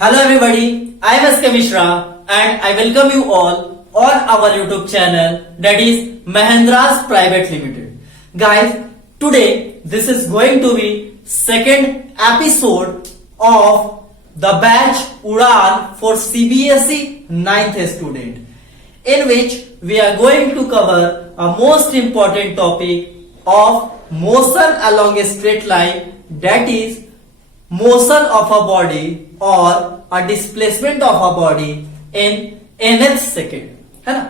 Hello everybody, I am S.K. Mishra and I welcome you all on our YouTube channel that is Mahendra's Private Limited. Guys, today this is going to be second episode of the batch Udan for CBSE 9th student, in which we are going to cover a most important topic of motion along a straight line, that is motion of a body or a displacement of a body in nth second, है ना।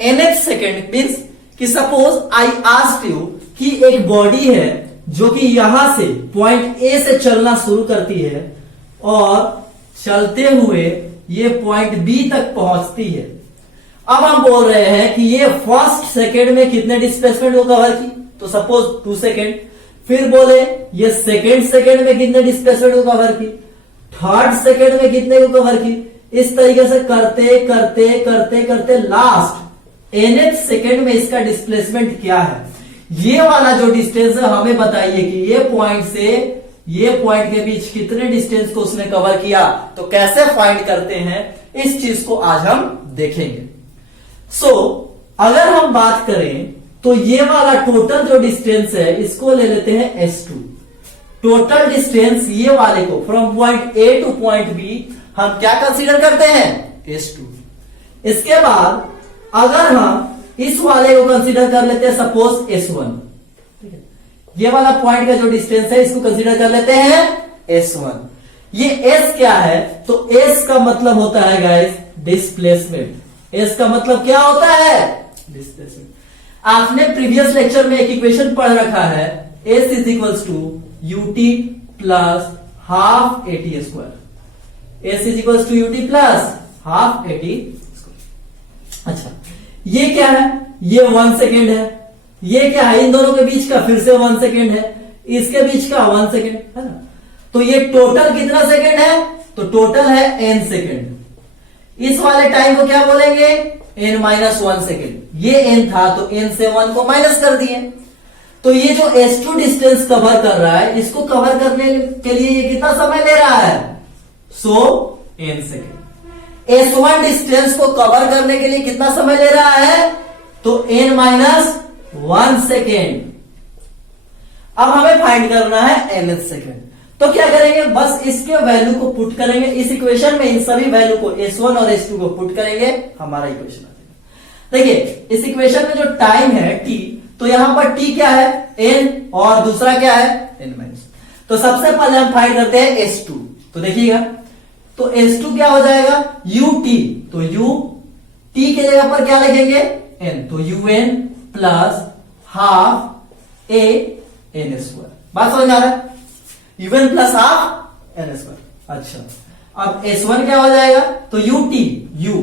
nth second means कि suppose I asked you कि एक body है जो कि यहां से पॉइंट ए से चलना शुरू करती है और चलते हुए ये पॉइंट बी तक पहुंचती है। अब हम बोल रहे हैं कि ये फर्स्ट सेकेंड में कितने डिस्प्लेसमेंट को कवर की, तो सपोज 2 सेकेंड, फिर बोले ये सेकेंड सेकेंड में कितने डिस्प्लेसमेंट को कवर की, थर्ड सेकेंड में कितने को कवर की, इस तरीके से करते करते करते करते लास्ट nth सेकेंड में इसका डिस्प्लेसमेंट क्या है, ये वाला जो डिस्टेंस है हमें बताइए कि ये पॉइंट से ये पॉइंट के बीच कितने डिस्टेंस को उसने कवर किया। तो कैसे फाइंड करते हैं इस चीज को आज हम देखेंगे। अगर हम बात करें तो ये वाला टोटल जो डिस्टेंस है इसको ले लेते हैं S2। टोटल डिस्टेंस ये वाले को from point A to point B हम क्या कंसीडर करते हैं, S2। इसके बाद अगर हम इस वाले को कंसीडर कर लेते हैं सपोज S1, ठीक है, ये वाला पॉइंट का जो डिस्टेंस है इसको कंसीडर कर लेते हैं S1। ये S क्या है, तो S का मतलब होता है गाइस डिस्प्लेसमेंट। S का मतलब क्या होता है, डिस्प्लेसमेंट। आपने प्रीवियस लेक्चर में एक इक्वेशन पढ़ रखा है, S is equals to ut plus half AT square. S is equals to ut plus half AT square. अच्छा, ये क्या है, ये 1 सेकेंड है, ये क्या है, इन दोनों के बीच का फिर से 1 सेकेंड है, इसके बीच का 1 सेकेंड है ना। तो ये टोटल कितना सेकेंड है, तो टोटल है n सेकेंड। इस वाले टाइम को क्या बोलेंगे, n-1 सेकेंड। ये n था तो n से 1 को माइनस कर दिए। तो ये जो S2 डिस्टेंस कवर कर रहा है, इसको कवर करने के लिए ये कितना समय ले रहा है, n सेकेंड। S1 डिस्टेंस को कवर करने के लिए कितना समय ले रहा है, तो n-1 सेकेंड। अब हमें फाइंड करना है nth सेकेंड। तो क्या करेंगे, बस इसके वैल्यू को पुट करेंगे इस इक्वेशन में, इन सभी वैल्यू को S1 और S2 को पुट करेंगे, हमारा इक्वेशन आ जाएगा। देखिए इस इक्वेशन में जो टाइम है t, तो यहां पर t क्या है, n, और दूसरा क्या है n-। तो सबसे पहले हम फाइंड करते हैं S2। तो देखिएगा, तो S2 क्या हो जाएगा, ut। तो u t के जगह पर क्या लिखेंगे, n, तो un plus half a n square. बात समझ आ रहा है, un plus half n square. अच्छा, अब S1 क्या हो जाएगा, तो ut, u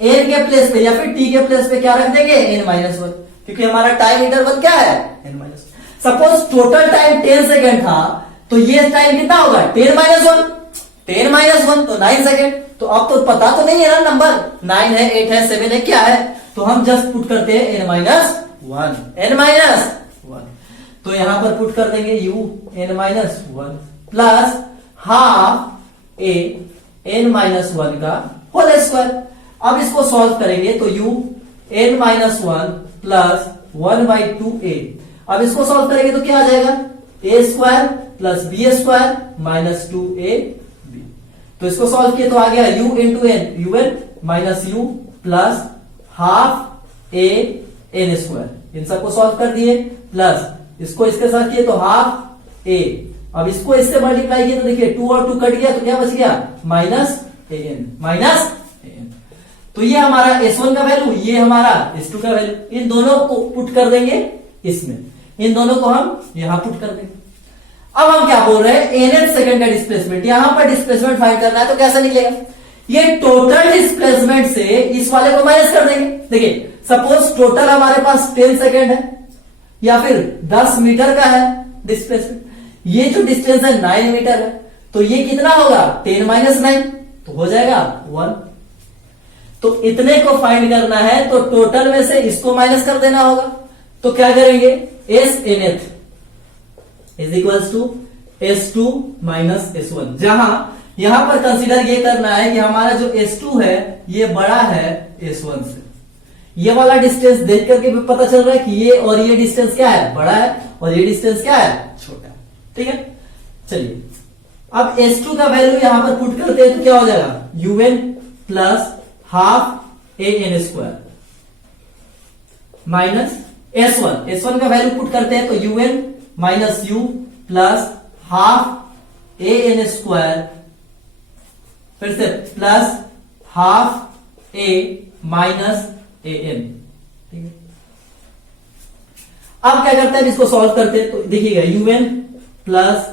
n के प्लेस पे या फिर t के प्लेस पे क्या रख देंगे, n-1, क्योंकि हमारा टाइम इंटरवल क्या है, n-1। Suppose total time 10 second था, तो ये टाइम कितना होगा, 10-1, 10-1 तो 9 सेकेंड। तो अब तो पता तो नहीं है ना नंबर, 9 है, 8 है, 7 है, क्या है, तो हम जस्ट पुट करते हैं n-1। तो यहां पर पुट कर देंगे u n-1 plus half a n-1 का होल स्क्वायर। अब इसको सॉल्व करेंगे तो u n-1 प्लस 1/2a। अब इसको सॉल्व करेंगे तो क्या आ जाएगा, a square plus b square minus 2ab। तो इसको सॉल्व किया तो आ गया u into n, un minus u plus half a n square. इन सबको सॉल्व कर दिए, प्लस इसको इसके साथ किए तो हाफ a। अब इसको इससे मल्टीप्लाई किया तो देखिए 2 और 2 कट गया, तो क्या बच गया, माइनस an। तो ये हमारा S1 का वैल्यू, ये हमारा S2 का वैल्यू, इन दोनों को पुट कर देंगे इसमें, इन दोनों को हम यहां पुट कर देंगे। अब हम क्या बोल रहे हैं, nth सेकेंड का डिस्प्लेसमेंट, यहां पर डिस्प्लेसमेंट फाइंड करना है, तो कैसा निकलेगा, ये टोटल डिस्प्लेसमेंट से इस वाले को माइनस कर देंगे। देखिए सपोज टोटल हमारे पास 10 सेकेंड है या फिर 10 मीटर का है डिस्प्लेसमेंट, ये जो डिस्टेंस है 9 मीटर है, तो ये कितना होगा, 10-9, तो हो जाएगा 1। तो इतने को फाइंड करना है, तो टोटल में से इसको माइनस कर देना होगा। तो क्या करेंगे, S nth is equals to S2 minus S1, जहां यहां पर कंसीडर ये करना है कि हमारा जो S2 है ये बड़ा है S1 से। ये वाला डिस्टेंस देख करके भी पता चल रहा है कि ये और ये डिस्टेंस क्या है, बड़ा है, और ये डिस्टेंस क्या है, छोटा है। ठीक है, चलिए अब S2 का वैल्यू यहां पर पुट करते हैं तो क्या हो जाएगा, UN plus half AN square minus S1 का वैल्यू पुट करते हैं तो UN minus U plus half AN square, फिर से plus half A minus AN। ठीक है, अब क्या करते हैं, इसको सॉल्व करते हैं तो देखिएगा UN plus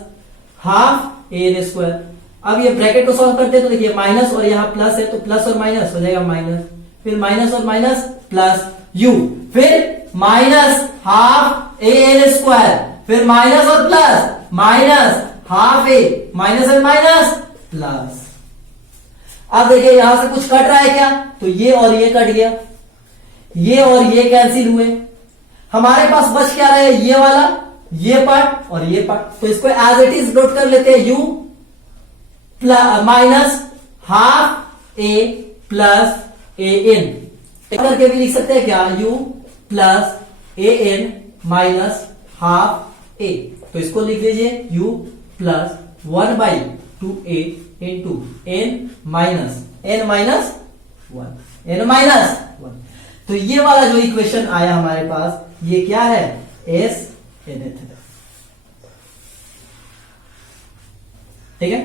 half AN square. अब ये ब्रैकेट को सॉल्व करते हैं तो देखिए माइनस और यहां प्लस है तो प्लस और माइनस हो जाएगा माइनस, फिर माइनस और माइनस प्लस U, फिर माइनस हाफ AN स्क्वायर, फिर माइनस और plus minus half A, minus और माइनस प्लस। अब देखिए यहां से कुछ कट रहा है क्या, तो ये और ये कट गया, ये और ये कैंसिल हुए, हमारे पास बच क्या रहे, ये वाला, ये पार्ट और ये पार्ट। तो इसको एज इट इज नोट कर लेते हैं, U plus minus half A plus AN करके भी लिख सकते हैं क्या, U plus AN minus half A। तो इसको लिख लीजिए U plus 1/2A into N minus N minus 1। तो ये वाला जो इक्वेशन आया हमारे पास, ये क्या है, SNth है। ठीक है,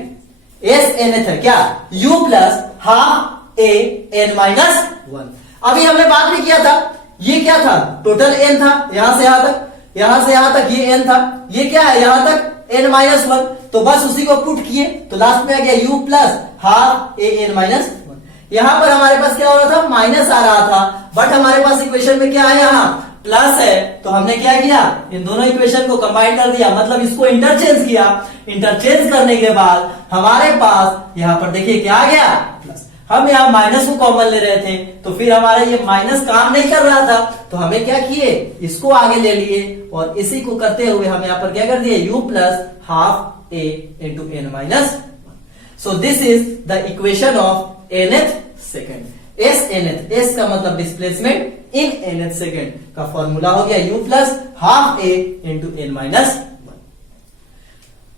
SNth है क्या, U plus half A N minus 1। अभी हमने बात भी किया था, ये क्या था, टोटल N था, यहां से यहां तक, यहां से यहां तक ये N था, ये क्या है यहां तक N माइनस 1। तो बस उसी को पुट किए तो लास्ट में आ गया U plus half A N minus 1। यहां पर हमारे पास क्या हो रहा था, माइनस आ रहा था, बट हमारे पास इक्वेशन में क्या है, यहां प्लस है, तो हमने क्या किया, इन दोनों इक्वेशन को कंबाइन कर दिया, मतलब इसको इंटरचेंज किया। इंटरचेंज करने के बाद हमारे पास यहां पर देखिए क्या आ गया, प्लस। हम यहां माइनस को कॉमन ले रहे थे तो फिर हमारा ये माइनस काम नहीं कर रहा था, तो हमें क्या किए, इसको आगे ले लिए और इसी को करते हुए हम यहां पर क्या कर दिए, U plus half A into N minus 1। So this is the equation of nth second. SNth, S का मतलब डिस्प्लेसमेंट इन nth सेकेंड का फॉर्मूला हो गया U plus half A into N minus 1।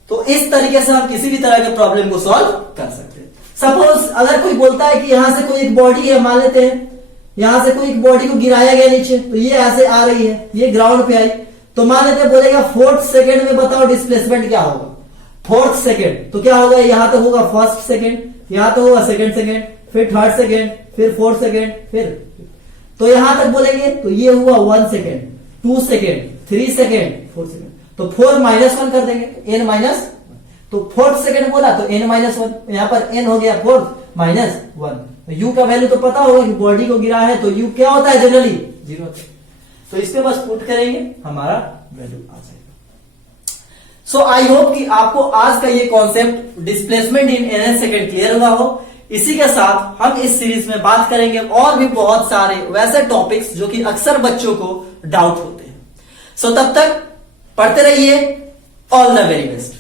तो इस तरीके से हम किसी भी तरह के प्रॉब्लम को सॉल्व कर सकते हैं। सपोज अगर कोई बोलता है कि यहां से कोई एक बॉडी है, मान लेते हैं यहां से कोई एक बॉडी को गिराया गया नीचे, तो ये ऐसे आ रही है, ये ग्राउंड पे आई, तो मान लेते हैं बोलेगा 4th सेकेंड में बताओ डिस्प्लेसमेंट क्या होगा। 4th सेकेंड तो क्या होगा, यहां तक होगा 1st सेकेंड, यहां तक होगा 2nd सेकेंड, फिर 3rd सेकेंड, फिर 4th सेकेंड, फिर तो यहां तक बोलेंगे तो ये हुआ 1 सेकेंड, 2 सेकेंड, 3 सेकेंड, 4 सेकेंड, तो 4 माइनस 1 कर देंगे, N माइनस, तो 4th सेकेंड बोला तो N माइनस 1, यहां पर N हो गया 4 माइनस 1। तो U का वैल्यू तो पता होगा कि बॉडी को गिरा है तो U क्या होता है, जनरली 0 होता है। तो इस पे बस पुट करेंगे, हमारा वैल्यू आ जाएगा। सो आई होप कि आपको आज का ये concept displacement in nth second clear हुआ हो। इसी के साथ हम इस सीरीज में बात करेंगे और भी बहुत सारे वैसे टॉपिक्स जो कि अक्सर बच्चों को डाउट होते हैं। सो तब तक पढ़ते रहिए। All the very best.